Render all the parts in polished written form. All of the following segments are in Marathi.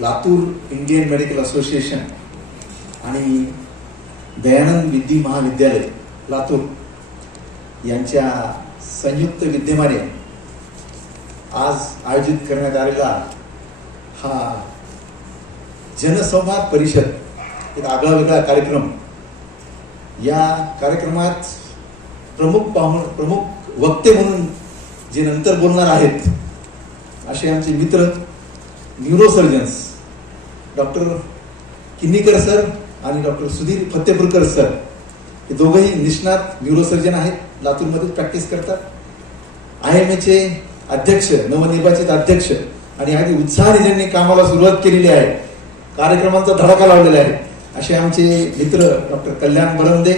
लातूर इंडियन मेडिकल असोसिएशन आणि दयानंद विद्या महाविद्यालय लातूर यांच्या संयुक्त विद्यमाने आज आयोजित करण्यात आलेला हा जनसंवाद परिषद एक आगळा वेगळा कार्यक्रम। या कार्यक्रमात प्रमुख वक्ते म्हणून जे नंतर बोलणार आहेत असे आमचे मित्र न्यूरोसर्जन्स डॉक्टर किन्नीकर सर आणि डॉक्टर सुधीर फत्तेपूरकर सर, हे दोघंही निष्णात न्यूरोसर्जन आहेत, लातूरमध्ये प्रॅक्टिस करतात। IMAचे अध्यक्ष, नवनिर्वाचित अध्यक्ष आणि अगदी उत्साहाने ज्यांनी कामाला सुरुवात केलेली आहे, कार्यक्रमांचा धडाका लावलेला आहे, असे आमचे मित्र डॉक्टर कल्याण बरंदे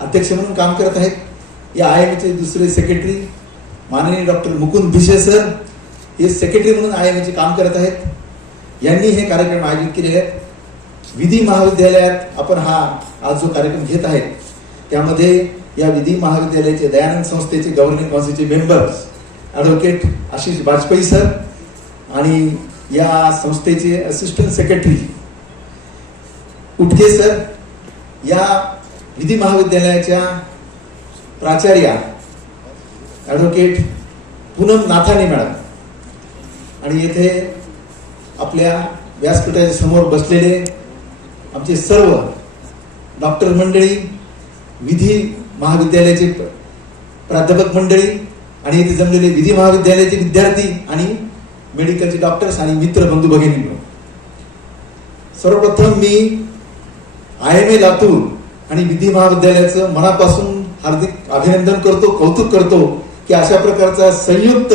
अध्यक्ष म्हणून काम करत आहेत। या IMAचे दुसरे सेक्रेटरी माननीय डॉक्टर मुकुंद भिशे सर, हे सेक्रेटरी म्हणून IMAचे काम करत आहेत। यांनी हे कार्यक्रम आयोजित केलेले आहेत। विधी महाविद्यालयात आपण हा आज जो कार्यक्रम घेत आहे त्यामध्ये या विधी महाविद्यालयाचे दयानंद संस्थेचे गव्हर्निंग काउन्सिलचे members advocate Ashish Vajpayee sir आणि या संस्थेचे असिस्टंट सेक्रेटरी उटके सर, या विधी महाविद्यालयाच्या प्राचार्या ॲडव्होकेट पूनम नाथानी मॅडम, आणि येथे आपल्या व्यासपीठाच्या समोर बसलेले आमचे सर्व डॉक्टर मंडळी, विधी महाविद्यालयाचे प्राध्यापक मंडळी आणि इथे जमलेले विधी महाविद्यालयाचे विद्यार्थी आणि मेडिकलचे डॉक्टर्स आणि मित्र बंधू भगिनींनो, सर्वप्रथम मी IMA लातूर आणि विधी महाविद्यालयाचं मनापासून हार्दिक अभिनंदन करतो, कौतुक करतो की अशा प्रकारचा संयुक्त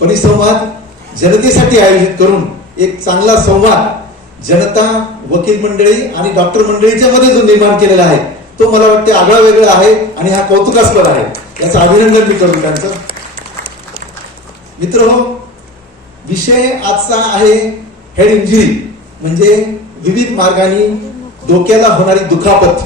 परिसंवाद जनतेसाठी आयोजित करून एक चांगला संवाद जनता, वकील मंडळी आणि डॉक्टर मंडळीच्या मध्ये जो निर्माण केलेला आहे तो मला वाटते आगळा वेगळा आहे आणि हा कौतुकास्पद आहे। याचं अभिनंदन मी करतो त्यांचं। मित्र हो, विषय आजचा आहे हेड इंजुरी, म्हणजे विविध मार्गाने डोक्याला होणारी दुखापत।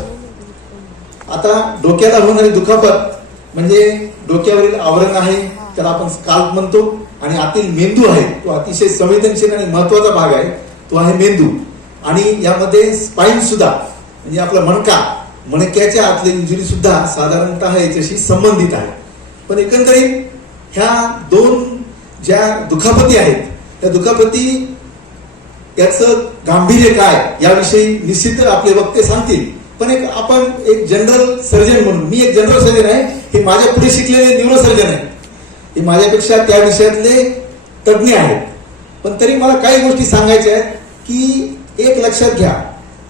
आता डोक्याला होणारी दुखापत म्हणजे डोक्यावरील आवरण आहे, त्याला आपण स्काल्प म्हणतो, आणि आतील मेंदू आहे तो अतिशय संवेदनशील आणि महत्वाचा भाग आहे, तो आहे मेंदू। आणि यामध्ये स्पाइन सुद्धा म्हणजे आपला मणक्याच्या आतली इंजुरी सुद्धा साधारणतः याच्याशी संबंधित आहे। पण एकंदरीत ह्या दोन ज्या दुखापती आहेत त्या दुखापती याचं गांभीर्य काय याविषयी निश्चित आपले वक्ते सांगतील। पण आपण एक जनरल सर्जन म्हणून, मी एक जनरल सर्जन आहे, हे माझ्या पुढे शिकलेले न्यूरोसर्जन आहे, हे माझ्यापेक्षा त्या विषयातले तज्ज्ञ आहेत, पण तरी मला काही गोष्टी सांगायच्या आहेत की एक लक्षात घ्या,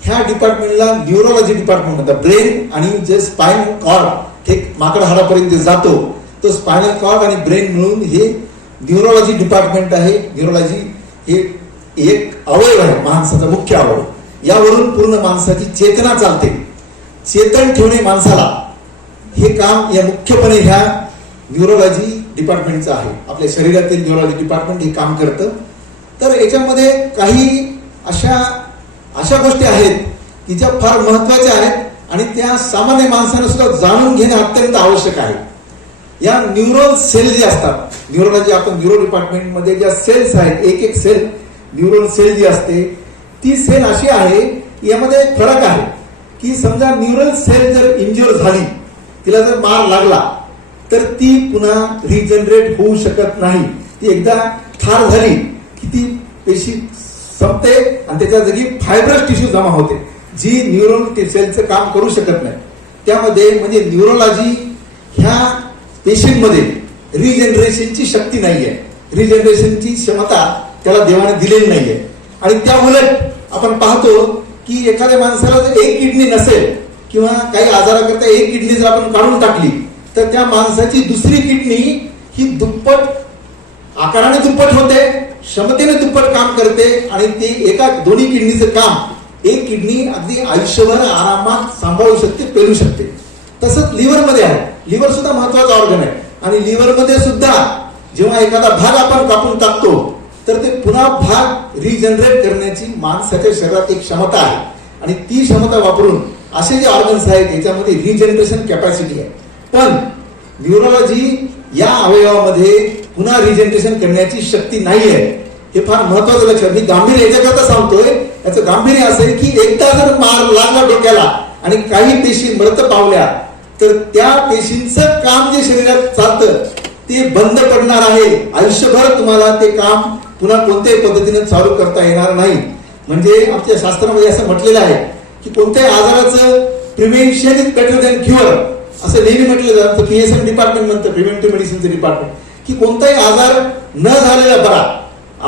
ह्या डिपार्टमेंटला न्यूरोलॉजी डिपार्टमेंट म्हणतात। ब्रेन आणि जे स्पायनल कॉर्ड एक माकड हाडापर्यंत जातो, तो स्पायनल कॉर्ड आणि ब्रेन मिळून हे न्यूरोलॉजी डिपार्टमेंट आहे। न्यूरोलॉजी हे एक अवयव आहे, माणसाचा मुख्य अवयव, यावरून पूर्ण माणसाची चेतना चालते। चेतन ठेवणे माणसाला, हे काम या मुख्यपणे ह्या न्यूरोलॉजी डिपार्टमेंटचं आहे। आपल्या शरीरातील न्यूरोलॉजी डिपार्टमेंट हे काम करतं। तर याच्यामध्ये काही अशा गोष्टी आहेत की ज्या फार महत्वाच्या आहेत आणि त्या सामान्य माणसाने सुद्धा जाणून घेणे अत्यंत आवश्यक आहे। या न्यूरल सेल जे असतात, न्यूरोलॉजी आपण न्यूरो डिपार्टमेंट मध्ये ज्या सेल्स आहेत, एक सेल न्यूरल सेल जी असते ती सेल अशी आहे, यामध्ये एक फरक आहे की समजा न्यूरल सेल जर इंज्युअर झाली, तिला जर मार लागला तर ती पुन्हा रिजनरेट होऊ शकत नाही। ती एकदा ठार झाली की ती पेशी संपते आणि त्याच्या जागी फायब्रस टिश्यू जमा होते, जी न्यूरल सेलचं काम करू शकत नाही। त्यामध्ये म्हणजे न्यूरोलॉजी ह्या पेशींमध्ये रिजनरेशनची शक्ती नाहीये, रिजनरेशनची क्षमता त्याला देवाने दिलेली नाहीये। आणि त्या उलट आपण पाहतो की एखाद्या माणसाला जर एक किडनी नसेल किंवा काही आजाराकरता एक किडनी जर आपण काढून टाकली तर त्या माणसाची दुसरी किडनी ही दुप्पट आकाराने दुप्पट होते, क्षमतेने दुप्पट काम करते आणि ते दोन्ही किडनीचं काम एक किडनी अगदी आयुष्यभर आरामात सांभाळू शकते, पेलू शकते। तसंच लिव्हर मध्ये आहे, लिव्हर सुद्धा महत्वाचा ऑर्गन आहे आणि लिव्हर मध्ये सुद्धा जेव्हा एखादा भाग आपण कापून टाकतो तर ते पुन्हा भाग रिजनरेट करण्याची माणसाच्या शरीरात एक क्षमता आहे आणि ती क्षमता वापरून असे जे ऑर्गन्स आहेत याच्यामध्ये रिजनरेशन कॅपॅसिटी आहे। पण न्यूरोलॉजी या अवयवामध्ये पुन्हा रिजनरेशन करण्याची शक्ती नाहीये। हे फार महत्वाचं लक्षात. मी गांभीर्य याच्याकरता सांगतोय, याचं गांभीर्य असं आहे की एकदा जर मार लागला डोक्याला आणि काही पेशी मृत पावल्या तर त्या पेशींचं काम जे शरीरात चालतं ते बंद पडणार आहे. आयुष्यभर तुम्हाला ते काम पुन्हा कोणत्याही पद्धतीने चालू करता येणार नाही. म्हणजे आमच्या शास्त्रामध्ये असं म्हटलेलं आहे की कोणत्याही आजाराचं prevention is better than cure असं नेहमी म्हटलं जातं. PSM डिपार्टमेंट म्हणतं, प्रिव्हेंटिव्ह मेडिसिनचं डिपार्टमेंट, की कोणताही आजार न झालेला बरा.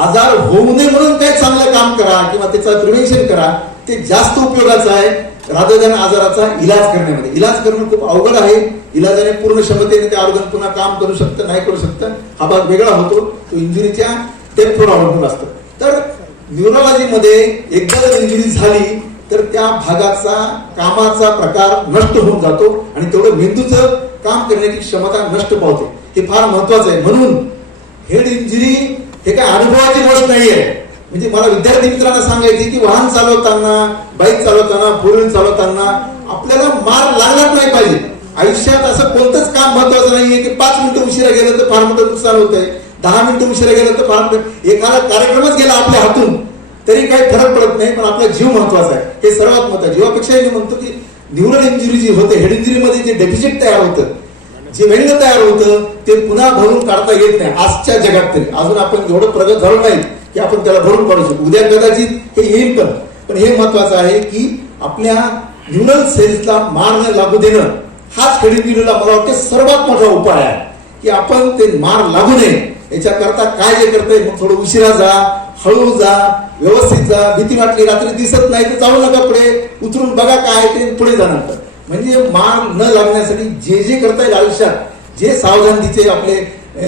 आजार होऊ नये म्हणून काय चांगलं काम करा किंवा त्याचं प्रिव्हेन्शन करा, ते जास्त उपयोगाचं आहे रादर दॅन आजाराचा इलाज करण्यामध्ये. इलाज करणं खूप अवघड आहे. इलाजाने पूर्ण क्षमतेने ते ऑर्गन पुन्हा काम करू शकतं, नाही करू शकतं, हा भाग वेगळा होतो. तो इंजुरीच्या डेप्थवर अवलंबून असतो. तर न्यूरोलॉजीमध्ये एकदा जर इंजुरी झाली तर त्या भागाचा कामाचा प्रकार नष्ट होऊन जातो आणि तेवढं मेंदूचं काम करण्याची क्षमता नष्ट पावते. हे फार महत्वाचं आहे. म्हणून हेड इंजुरी हे काय अनुभवाची गोष्ट नाहीये. म्हणजे मला विद्यार्थी मित्रांना सांगायचे की वाहन चालवताना, बाईक चालवताना, फोर व्हीलर चालवताना आपल्याला मार लागलाच नाही पाहिजे. आयुष्यात असं कोणतंच काम महत्वाचं नाहीये की 5 मिनिटं उशिरा गेलं तर फार मोठं नुकसान होतंय, 10 मिनिटं उशिरा गेलं तर फार, एखादा कार्यक्रमच गेला आपल्या हातून तरी काही फरक पडत नाही, पण आपला जीव महत्वाचा आहे. हे सर्वात महत्वाचं. जीवापेक्षा मी म्हणतो की न्यूरल इंजुरी जी होते, हेड इंजुरीमध्ये जे डेफिसिट तयार होतं, जे व्यंग तयार होतं, ते पुन्हा भरून काढता येत नाही आजच्या जगात. तरी अजून आपण एवढं प्रगत झालो नाही की आपण त्याला भरून काढू शकतो. उद्या कदाचित हे येईल पण हे महत्वाचं आहे की आपल्या न्यूरल सेल्सला मार न लागू देणं हाच हेड इंजुरीला मला वाटतं सर्वात मोठा उपाय आहे. की आपण ते मार लागू नये याच्याकरता काय जे करता मग थोडं उशिरा जा, हळू जा, व्यवस्थित जा. भीती वाटली, रात्री दिसत नाही तर जाऊ नका, पुढे उतरून बघा काय ते, पुढे जा नंतर. म्हणजे मार न लागण्यासाठी जे जे करता येईल आयुष्यात, जे सावधानतेचे आपले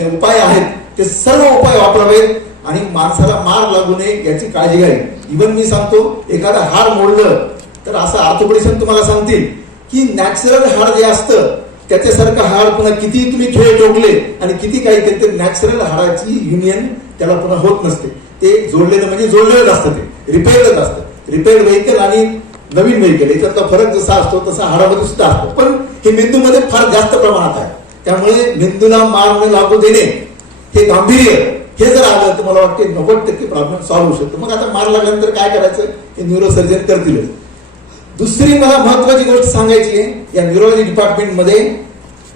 उपाय आहेत ते सर्व उपाय वापरावेत आणि माणसाला मार लागू नये याची काळजी घ्यावी. इव्हन मी सांगतो, एखादा हाड मोडलं तर असं ऑर्थोपेडिशन तुम्हाला सांगतील की नॅचरल हाड जे असतं त्याच्यासारखं हाड पुन्हा किती तुम्ही खेळ ठोकले आणि किती काही केलं तर नॅचरल हाडाची युनियन त्याला पुन्हा होत नसते. ते जोडलेलं म्हणजे जोडलेलं असतं, ते रिपेअर्डच असतं. रिपेअर्ड व्हेकल आणि नवीन व्हेकल याच्यातला फरक जसा असतो तसा हाडामध्ये सुद्धा असतो. पण हे मेंदूमध्ये फार जास्त प्रमाणात आहे. त्यामुळे मेंदूला मार न लागू देणे हे गांभीर्य हे जर आलं तर मला वाटते 90% प्रॉब्लेम सॉल्व्ह होऊ शकतो. मग आता मार लागल्यानंतर काय करायचं हे न्यूरोसर्जन करतीलच. दुसरी मला महत्वाची गोष्ट सांगायची आहे या न्यूरोलॉजी डिपार्टमेंटमध्ये.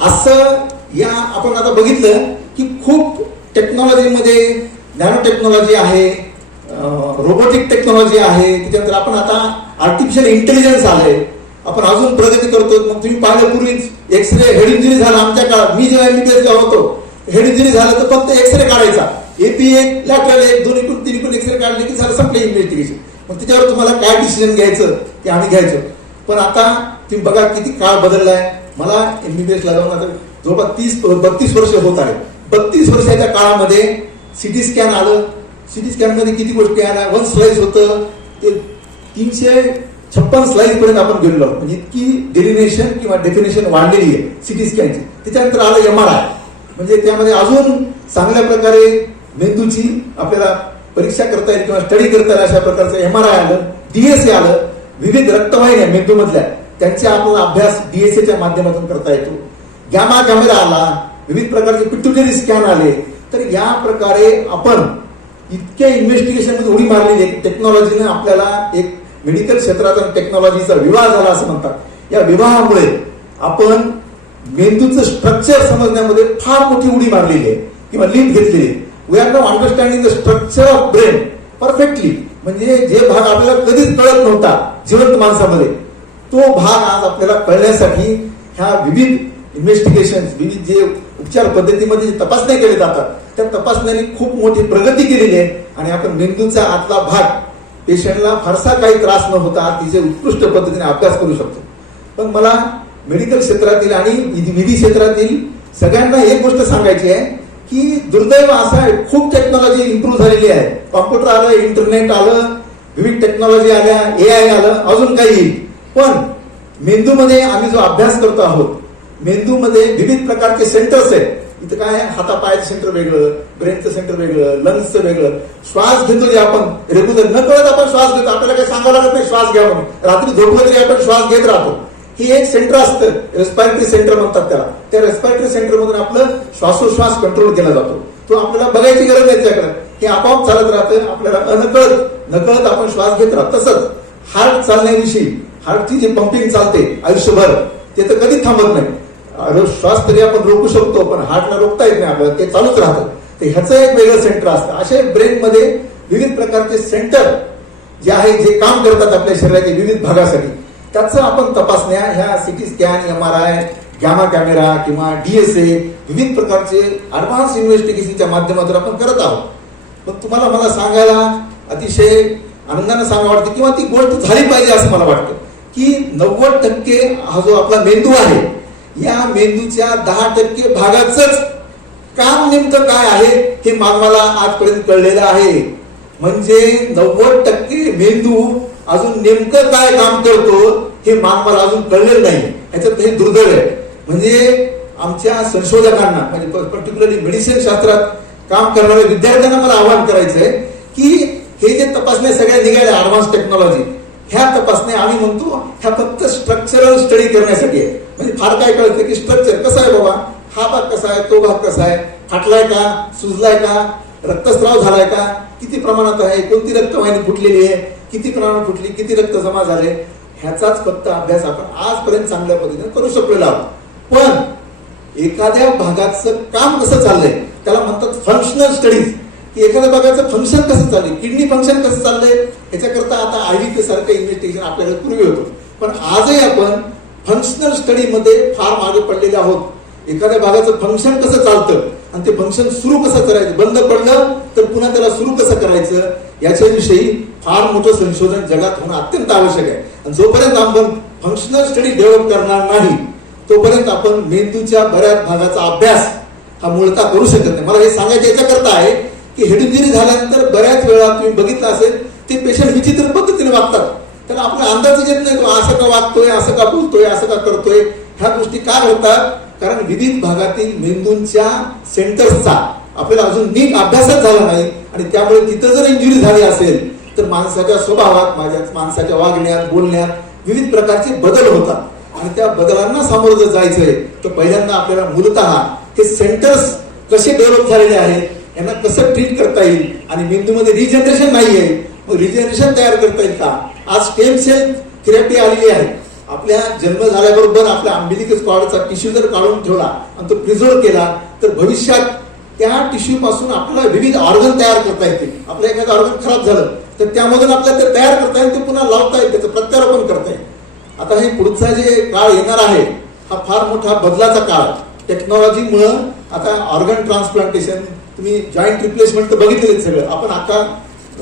असं या आपण आता बघितलं की खूप टेक्नॉलॉजीमध्ये नॅनो टेक्नॉलॉजी आहे, रोबोटिक टेक्नॉलॉजी आहे, त्याच्यानंतर आपण आता आर्टिफिशियल इंटेलिजन्स आलंय, आपण अजून प्रगती करतो. मग तुम्ही पाहिलं पूर्वीच एक्सरे, हेड इंजुरी झाला आमच्या काळात, मी जेव्हा MBBS ला होतो, हेड इंजुरी झालं तर फक्त एक्सरे काढायचा, AP एक, लॅटरल एक, 2 एकूण 3 एकूण एक्सरे काढले की झालं, संपलं इन्व्हेस्टिगेशन. मग त्याच्यावर तुम्हाला काय डिसिजन घ्यायचं ते आम्ही घ्यायचो. पण आता तुम्ही बघा किती काळ बदललाय. मला MBBS ला जाऊन आता जवळपास 32 वर्ष होत आहे. 32 वर्षाच्या काळामध्ये सिटी स्कॅन आलं. सिटी स्कॅन मध्ये किती गोष्टी आल्या. 1 स्लाइस होतं ते 356 स्लाइस पर्यंत आपण गेलेलो आहोत. म्हणजे इतकी डेलिनेशन किंवा डेफिनेशन वाढलेली आहे सिटी स्कॅनची. त्याच्यानंतर आलं MRI, म्हणजे त्यामध्ये अजून चांगल्या प्रकारे मेंदूची आपल्याला परीक्षा करता येईल किंवा स्टडी करता येईल अशा प्रकारचं MRI आलं. DSA आलं, विविध रक्तवाहिन्या मेंदूमधल्या त्यांचा आपला अभ्यास DSAच्या माध्यमातून करता येतो. गॅमा कॅमेरा आला, विविध प्रकारचे पिट्युटरी स्कॅन आले. तर या प्रकारे आपण इतक्या इन्व्हेस्टिगेशन मध्ये उडी मारलेली आहे. टेक्नॉलॉजीने आपल्याला एक मेडिकल क्षेत्राचा टेक्नॉलॉजीचा विवाह झाला असं म्हणतात. या विवाहामुळे आपण मेंदूचं स्ट्रक्चर समजण्यामध्ये फार मोठी उडी मारलेली आहे किंवा लीप घेतलेली आहे. We are now understanding the structure of brain perfectly. म्हणजे जे भाग आपल्याला कधीच कळत नव्हता जिवंत माणसामध्ये, तो भाग आज आपल्याला कळण्यासाठी ह्या विविध इन्व्हेस्टिगेशन, विविध जे उपचार पद्धतीमध्ये जे तपासण्या केल्या जातात त्या तपासण्याने खूप मोठी प्रगती केलेली आहे. आणि आपण मेंदूचा आतला भाग पेशंटला फारसा काही त्रास न होता तिचे उत्कृष्ट पद्धतीने अभ्यास करू शकतो. पण मला मेडिकल क्षेत्रातील आणि विधी क्षेत्रातील सगळ्यांना एक गोष्ट सांगायची आहे की दुर्दैव असं आहे, खूप टेक्नॉलॉजी इम्प्रूव्ह झालेली आहे. कॉम्प्युटर आलं, इंटरनेट आलं, विविध टेक्नॉलॉजी आल्या, AI आलं, अजून काही येईल. पण मेंदूमध्ये आम्ही जो अभ्यास करतो आहोत, मेंदूमध्ये विविध प्रकारचे सेंटर्स आहेत. इथं काय हातापायाचं सेंटर वेगळं, ब्रेनचं सेंटर वेगळं, लंग्सचं वेगळं. श्वास घेतो जे आपण रेग्युलर न कळत आपण श्वास घेतो, आपल्याला काही सांगावं लागत नाही श्वास घ्या म्हणून. रात्री झोपलं तरी आपण श्वास घेत राहतो. हे एक सेंटर असतं, रेस्पिरेटरी सेंटर म्हणतात त्याला. त्या रेस्पिरेटरी सेंटर मधून आपलं श्वासोश्वास कंट्रोल केला जातो. तो आपल्याला बघायची गरज नाही त्याच्याकडे. हे आपोआप चालत राहतं. आपल्याला नकळत आपण श्वास घेत राहतो. तसंच हार्ट चालण्याविषयी, हार्टची जी पंपिंग चालते आयुष्यभर, ते तर कधीच थांबत नाही. श्वास तरी आपण रोखू शकतो, पण हार्टला रोखता येत नाही आपल्याला, ते चालूच राहतं. तर ह्याचं एक वेगळं सेंटर असतं. असे ब्रेनमध्ये विविध प्रकारचे सेंटर जे आहे, जे काम करतात आपल्या शरीराच्या विविध भागासाठी, त्याचं आपण तपासण्या ह्या CT scan, MRI, gamma camera किंवा DSA, विविध प्रकारचे ऍडव्हान्स इन्व्हेस्टिगेशनच्या माध्यमातून आपण करत आहोत. पण तुम्हाला मला सांगायला अतिशय आनंदाने सांगा वाटतं, किंवा ती गोष्ट झाली पाहिजे असं मला वाटतं, की 90% हा जो आपला मेंदू आहे, या मेंदूच्या 10% भागाचंच काम नेमकं काय आहे हे मानवाला आजपर्यंत कळलेलं आहे. म्हणजे 90% मेंदू अजून नेमकं काय काम करतो हे मानवाला अजून कळलेलं नाही. याच्यात हे दुर्दैव आहे. म्हणजे आमच्या संशोधकांना, म्हणजे पर्टिक्युलरली मेडिसिन शास्त्रात काम करणाऱ्या विद्यार्थ्यांना मला आवाहन करायचंय की हे जे तपासण्या सगळ्या निघाल्या ऍडव्हान्स टेक्नॉलॉजी, ह्या तपासण्या आम्ही म्हणतो ह्या फक्त स्ट्रक्चरल स्टडी करण्यासाठी आहे. म्हणजे फार काय कळतं की स्ट्रक्चर कसं आहे बाबा, हा भाग कसा आहे, तो भाग कसा आहे, फाटलाय का, सुजलाय का, रक्तस्राव झालाय का, किती प्रमाणात आहे, कोणती रक्तवाहिनी फुटलेली आहे, किती प्रमाणात फुटली, किती रक्त जमा झाले, ह्याचाच फक्त अभ्यास आपण आजपर्यंत चांगल्या पद्धतीने करू शकलेलो आहोत. पण एखाद्या भागाचं काम कसं चाललंय त्याला म्हणतात फंक्शनल स्टडीज, की एखाद्या भागाचं फंक्शन कसं चाललंय, किडनी फंक्शन कसं चाललंय, ह्याच्याकरता आता IVK सारखं इन्व्हेस्टिगेशन आपल्याकडे पूर्वी होतं. पण आजही आपण फंक्शनल स्टडीमध्ये फार मागे पडलेले आहोत. एखाद्या भागाचं फंक्शन कसं चालतं आणि ते फंक्शन सुरू कसं करायचं, बंद पडलं तर पुन्हा त्याला सुरू कसं करायचं, याच्याविषयी फार मोठं संशोधन जगात होणं अत्यंत आवश्यक आहे. आणि जोपर्यंत आपण फंक्शनल स्टडी डेव्हलप करणार नाही तोपर्यंत आपण मेंदूच्या बऱ्याच भागाचा अभ्यास हा मूळतः करू शकत नाही. मला हे सांगायचं याच्याकरता आहे की हेड इंजुरी झाल्यानंतर बऱ्याच वेळा तुम्ही बघितलं असेल ते पेशंट विचित्र पद्धतीने वागतात. त्याला आपला अंदाज येत नाही, तो असं का वागतोय, असं का बोलतोय, असं का करतोय. ह्या गोष्टी काय होतात, कारण विविध भागातील मेंदूंच्या सेंटर्सचा आपल्याला अजून नीट अभ्यासच झाला नाही. आणि त्यामुळे तिथं जर इंजुरी झाली असेल तर माणसाच्या स्वभावात, माणसाच्या वागण्यात, बोलण्यात विविध प्रकारचे बदल होतात. आणि त्या बदलांना सामोरं जर जायचंय तर पहिल्यांदा आपल्याला मूलतः हे सेंटर्स कसे डेव्हलप झालेले आहेत, यांना कसं ट्रीट करता येईल. आणि मेंदूमध्ये रिजनरेशन नाहीये, मग रिजनरेशन तयार करता येईल का. आज स्टेम सेल थेरपी आलेली आहे. आपल्या जन्म झाल्याबरोबर आपल्या अम्बिलिकस कॉर्डचा टिश्यू जर काढून ठेवला आणि तो प्रिझर्व केला तर भविष्यात त्या टिश्यू पासून आपल्याला विविध ऑर्गन तयार करता येतील. आपलं एखादं ऑर्गन खराब झालं तर त्यामधून आपल्याला ते तयार करता येईल, ते पुन्हा लावता येईल, त्याचं प्रत्यारोपण करता येईल. आता हे पुढचा जे काळ येणार आहे हा फार मोठा बदलाचा काळ. टेक्नॉलॉजीमुळं आता ऑर्गन ट्रान्सप्लांटेशन, तुम्ही जॉईंट रिप्लेसमेंट तर बघितलेच सगळं. आपण आता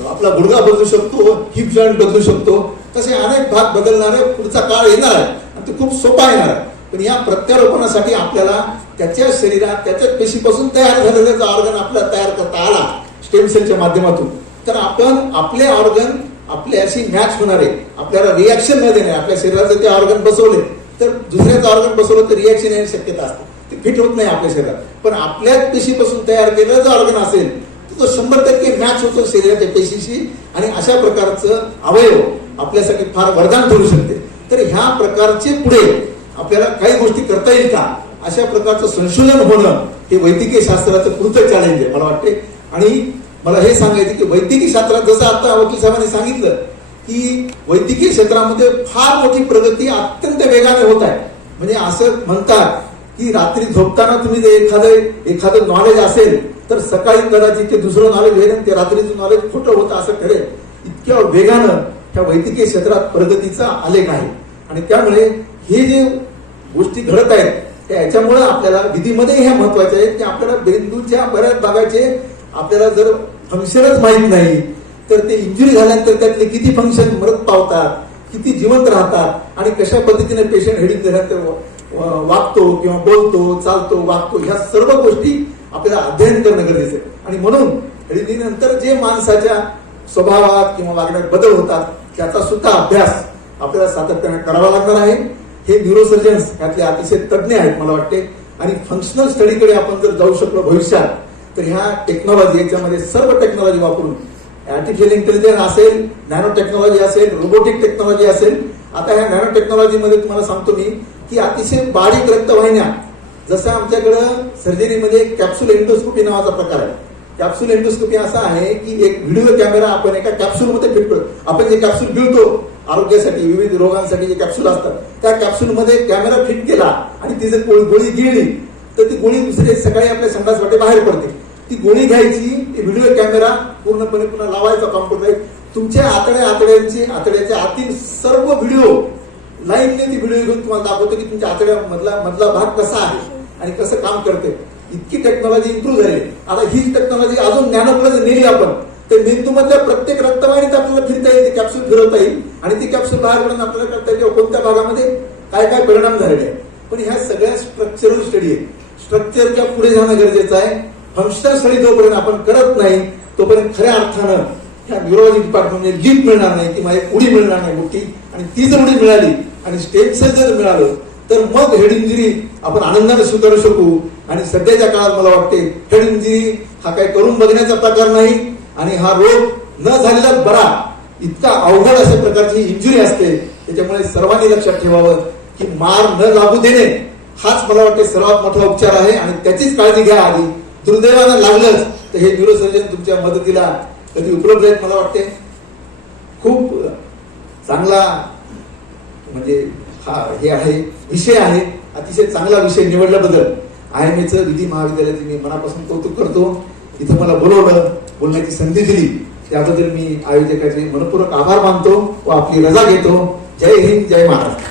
आपला गुडघा बदलू शकतो, हिप जॉईंट बदलू शकतो. तसे अनेक भाग बदलणारे पुढचा काळ येणार आहे आणि तो खूप सोपा येणार आहे. पण या प्रत्यारोपणासाठी आपल्याला त्याच्या शरीरात, त्याच्या पेशीपासून तयार झालेला ऑर्गन आपल्याला तयार करता आला स्टेम सेलच्या माध्यमातून, तर आपण आपले ऑर्गन आपल्याशी मॅच होणारे, आपल्याला रिॲक्शन न देणे, आपल्या शरीराचे ते ऑर्गन बसवले तर दुसऱ्याचं ऑर्गन बसवलं तर रिॲक्शन येण्याची शक्यता असते, ते फिट होत नाही आपल्या शरीरात. पण आपल्याच पेशीपासून तयार केलेलं जर ऑर्गन असेल तर तो 100% मॅच होतो शरीराच्या पेशीशी. आणि अशा प्रकारचं अवयव आपल्यासाठी फार वरदान ठरू शकते. तर ह्या प्रकारचे पुढे आपल्याला काही गोष्टी करता येईल का, अशा प्रकारचं संशोधन होणं हे वैद्यकीय शास्त्राचं पुढचं चॅलेंज आहे मला वाटते. आणि मला हे सांगायचं की वैद्यकीय शास्त्रात जसं आता वकील साहेबांनी सांगितलं की वैद्यकीय क्षेत्रामध्ये फार मोठी प्रगती अत्यंत वेगाने होत आहे. म्हणजे असं म्हणतात की रात्री झोपताना तुम्ही जर एखादं नॉलेज असेल तर सकाळी कदाचित ते दुसरं नॉलेज होईल आणि ते रात्रीचं नॉलेज खोटं होतं असं ठरेल. इतक्या वेगानं त्या वैद्यकीय क्षेत्रात प्रगतीचा आलेख आहे. आणि त्यामुळे हे जे गोष्टी घडत आहेत त्याच्यामुळे आपल्याला विधीमध्ये ह्या महत्वाच्या आहेत की आपल्याला मेंदूच्या बऱ्याच भागाचे आपल्याला जर फंक्शनच माहीत नाही तर ते इंजुरी झाल्यानंतर त्यातले किती फंक्शन मरत पावतात, किती जिवंत राहतात आणि कशा पद्धतीने पेशंट हेडिंग झाल्यानंतर वागतो किंवा बोलतो, चालतो, वागतो, ह्या सर्व गोष्टी आपल्याला अध्ययन करणं गरजेचं आहे. आणि म्हणून हेडिंग नंतर जे माणसाच्या स्वभावात किंवा वागण्यात बदल होतात त्याचा सुद्धा अभ्यास आपल्याला सातत्याने करावा लागणार आहे. हे न्यूरोसर्जन्स यातले अतिशय तज्ज्ञ आहेत मला वाटते. आणि फंक्शनल स्टडीकडे आपण जर जाऊ शकलो भविष्यात तर ह्या टेक्नॉलॉजी, याच्यामध्ये सर्व टेक्नॉलॉजी वापरून आर्टिफिशियल इंटेलिजन्स असेल, नॅनो टेक्नॉलॉजी असेल, रोबोटिक टेक्नॉलॉजी असेल. आता ह्या नॅनो टेक्नॉलॉजीमध्ये तुम्हाला सांगतो मी की अतिशय बारीक रक्तवाहिन्या, जसं आमच्याकडं सर्जरीमध्ये कॅप्सूल एंडोस्कोपी नावाचा प्रकार आहे, कॅप्सूल एंडोस्कोपी असा आहे की एक व्हिडिओ कॅमेरा आपण एका कॅप्सूल मध्ये फिट करतो. आपण जे कॅप्सूल गिळतो आरोग्यासाठी विविध रोगांसाठी जे कॅप्सूल असतात त्या कॅप्सूल मध्ये कॅमेरा फिट केला आणि ती जर गोळी गिळली तर ती गोळी दुसऱ्या सकाळी आपल्या संडास वाटे बाहेर पडते. ती गोळी घ्यायची, ती व्हिडिओ कॅमेरा पूर्णपणे पुन्हा लावायचा काम करतोय. तुमच्या आतड्याच्या आतील सर्व व्हिडिओ लाईनने ती व्हिडिओ घेऊन तुम्हाला दाखवतो की तुमच्या आतड्यामधला भाग कसा आहे आणि कसं काम करते. इतकी टेक्नॉलॉजी इम्प्रूव्ह झाली. आता हीच टेक्नॉलॉजी अजून ज्ञानापुढे नेली आपण तर मेंदूमधल्या प्रत्येक रक्तवाहिनीत आपल्याला फिरता येईल, ती कॅप्सूल फिरवता येईल आणि ती कॅप्सूल बाहेर पडून आपल्याला कळता येईल कोणत्या भागामध्ये काय काय परिणाम झालेले आहे. पण ह्या सगळ्या स्ट्रक्चरल स्टडी आहे. स्ट्रक्चरच्या पुढे जाणं गरजेचं आहे. फंक्शनल स्टडी जोपर्यंत आपण करत नाही तोपर्यंत खऱ्या अर्थानं ह्या न्यूरोलॉजी डिपार्टमेंटमध्ये गिफ्ट मिळणार नाही, ती माझी उडी मिळणार नाही मोठी. आणि ती जर उडी मिळाली आणि स्टेम सेल जर मिळालं तर मग हेड इंजुरी आपण आनंदाने स्वीकारू शकू. आणि सध्याच्या काळात मला वाटते हेड इंजुरी हा काही करून बघण्याचा प्रकार नाही आणि हा रोग न झालेला बरा इतका अवघड अशा प्रकारची इंजुरी असते. त्याच्यामुळे सर्वांनी लक्षात ठेवावं की मार न लागू देणे हाच मला वाटते सर्वात मोठा उपचार आहे आणि त्याचीच काळजी घ्या. आधी दुर्दैवानं लागलंच तर हे न्यूरोसर्जन तुमच्या मदतीला कधी उपलब्ध आहेत. मला वाटते खूप चांगला म्हणजे हा हे आहे विषय आहे. अतिशय चांगला विषय निवडल्याबद्दल IMA विधी महाविद्यालयाचे मी मनापासून कौतुक करतो. इथं मला बोलवलं, बोलण्याची संधी दिली त्याबद्दल मी आयोजकाचे मनपूर्वक आभार मानतो व आपली रजा घेतो. जय हिंद, जय महाराष्ट्र.